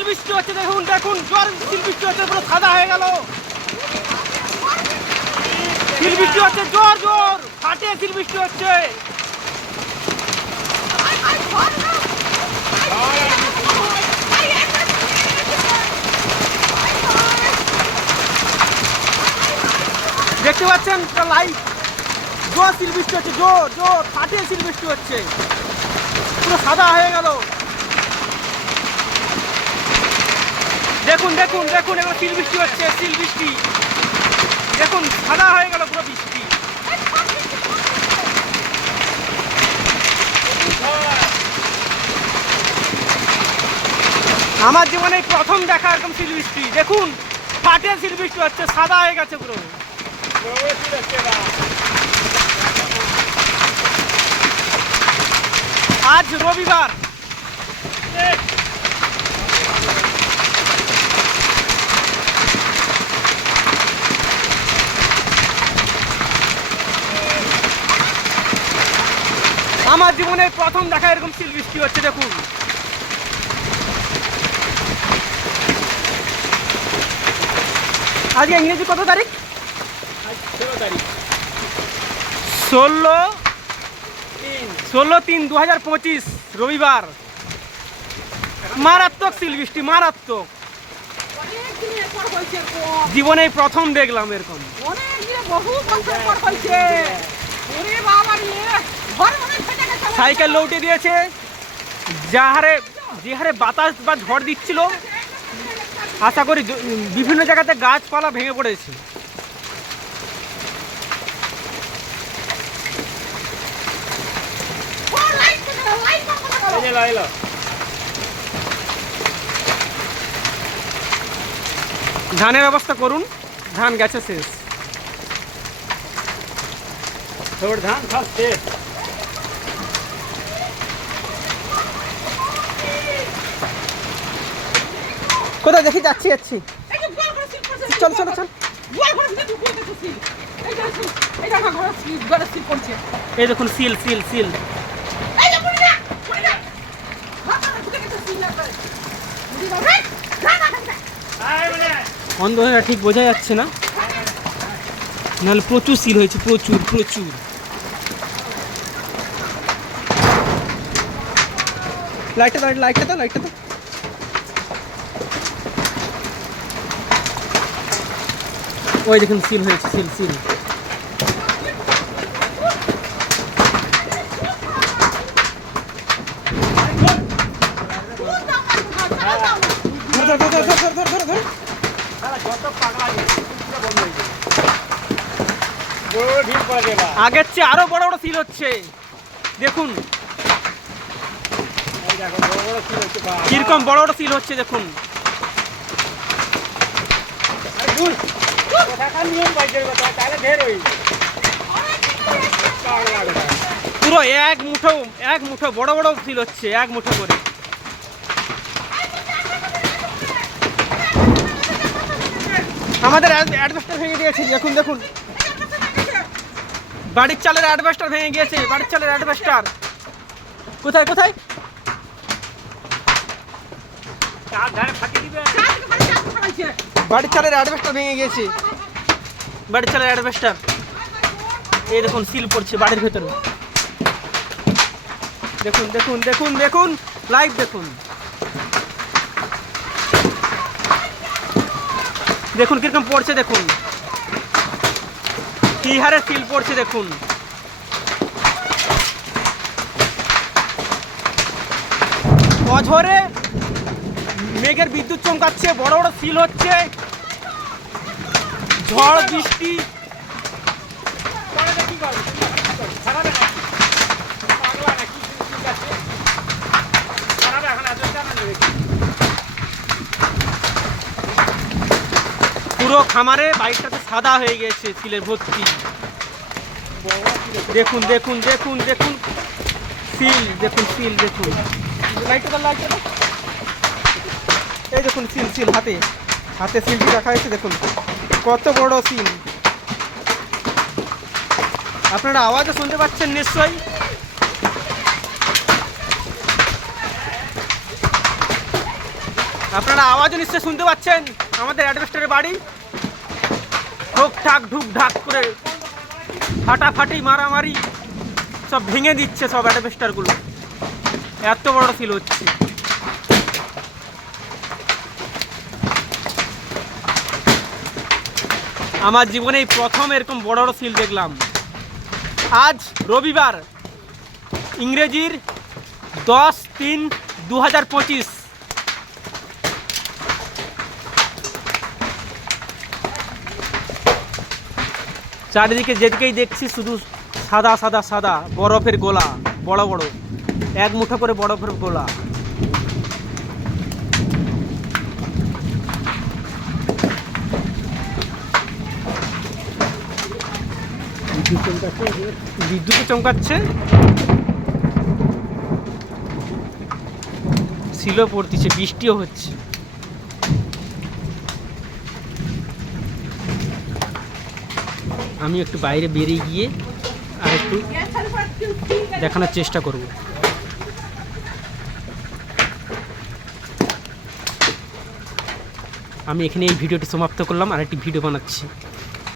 শিল বৃষ্টি হচ্ছে, দেখুন দেখুন জোর শিল বৃষ্টি হচ্ছে, পুরো সাদা হয়ে গেল। শিল বৃষ্টি হচ্ছে, জোর জোর ফাটে শিল বৃষ্টি হচ্ছে। দেখতে পাচ্ছেন লাইট জোর শিল বৃষ্টি হচ্ছে, জোর জোর ফাটে শিল বৃষ্টি হচ্ছে। পুরো সাদা হয়ে গেল। দেখুন দেখুন দেখুন, এবার শিল বৃষ্টি হচ্ছে, শিল বৃষ্টি। দেখুন, সাদা হয়ে গেল পুরো বৃষ্টি। আমার জীবনে প্রথম দেখা এরকম শিল বৃষ্টি। দেখুন, ফাটে শিল বৃষ্টি হচ্ছে, সাদা হয়ে গেছে পুরো। আজ রবিবার। আমার জীবনে প্রথম দেখা এরকম শিল বৃষ্টি হচ্ছে, দেখুন। আজকে ইংরেজি কত তারিখ? ষোলো ষোলো তিন দু হাজার পঁচিশ, রবিবার। মারাত্মক শিল বৃষ্টি, মারাত্মক। জীবনে প্রথম দেখলাম এরকম। বহু বছর পর হয়েছে। সাইকেল লৌটে দিয়েছে। যা হারে যে হারে বাতাস বা ঝড় দিচ্ছিল, আশা করি বিভিন্ন জায়গাতে গাছপালা ভেঙে পড়েছে। ধানের অবস্থা করুন, ধান গেছে শেষ। ধান শেষ কোথায়? দেখি যাচ্ছি যাচ্ছি। চল চল চল। এই দেখুন সিল সিল সিল অন্ধ হয়ে ঠিক বোঝা যাচ্ছে না। নাহলে প্রচুর সিল হয়েছে প্রচুর প্রচুর। লাইটটা লাইটটা তো লাইটটা তো ওই দেখুন সিল হয়েছে সিল সিল আগের চেয়ে আরও বড় বড় সিল হচ্ছে। দেখুন। কীরকম বড় বড় সিল হচ্ছে, দেখুন। হয়ে। পুরো এক মুঠো এক মুঠো বড় বড় সিল হচ্ছে এক মুঠো করে। আমাদের অ্যাডভেস্টার ভেঙে দিয়েছে দেখুন দেখুন। বাড়ির চালের অ্যাডভেস্টার ভেঙে গিয়েছে বাড়ির চালের অ্যাডভেস্টার কোথায় কোথায়? চার ধারে ফাঁকি দিবে? বাড়ির চালের অ্যাডভেস্টার ভেঙে গিয়েছে বাড়ির চালের অ্যাডভেস্টার এই দেখুন সিল পড়ছে বাড়ির ভেতরে। দেখুন দেখুন দেখুন দেখুন লাইভ দেখুন। দেখুন কীরকম পড়ছে, দেখুন। কি হারে সিল পড়ছে, দেখুন। অঝরে মেঘের বিদ্যুৎ চমকাচ্ছে বড় বড় সিল হচ্ছে। ঝড় বৃষ্টি। পরে খামারে বাইকটাতে সাদা হয়ে গেছে সিলের ভর্তি। দেখুন দেখুন দেখুন দেখুন। সিল দেখুন সিল দেখুন। লাইটটা দাও, লাইটটা দাও। এই দেখুন সিল সিল হাতে। হাতে সিলটি রাখা হয়েছে, দেখুন। কত বড় সিল আপনারা আওয়াজও শুনতে পাচ্ছেন নিশ্চয়ই। আপনারা আওয়াজও নিশ্চয়ই শুনতে পাচ্ছেন। আমাদের অ্যাডভেস্টারের বাড়ি। ঠোক ঠাক, ঢুক ঢাক করে ফাটাফাটি, মারামারি, সব ভেঙে দিচ্ছে সব অ্যাডভেস্টারগুলো। এত বড় সিল হচ্ছে। আমার জীবনে এই প্রথম এরকম বড় বড় সিল দেখলাম। আজ রবিবার, ইংরেজির দশ তিন দু হাজার পঁচিশ। চারিদিকে যেদিকেই দেখছি শুধু সাদা সাদা সাদা বরফের গোলা, বড় বড়। এক মুঠো করে বরফের গোলা। বিদ্যুৎ চমকাচ্ছে। শিলও পড়তেছে, বৃষ্টিও হচ্ছে। আমি একটু বাইরে বেরিয়ে গিয়ে আর একটু দেখানোর চেষ্টা করব। আমি এখানে এই ভিডিওটি সমাপ্ত করলাম আর একটি ভিডিও বানাচ্ছি।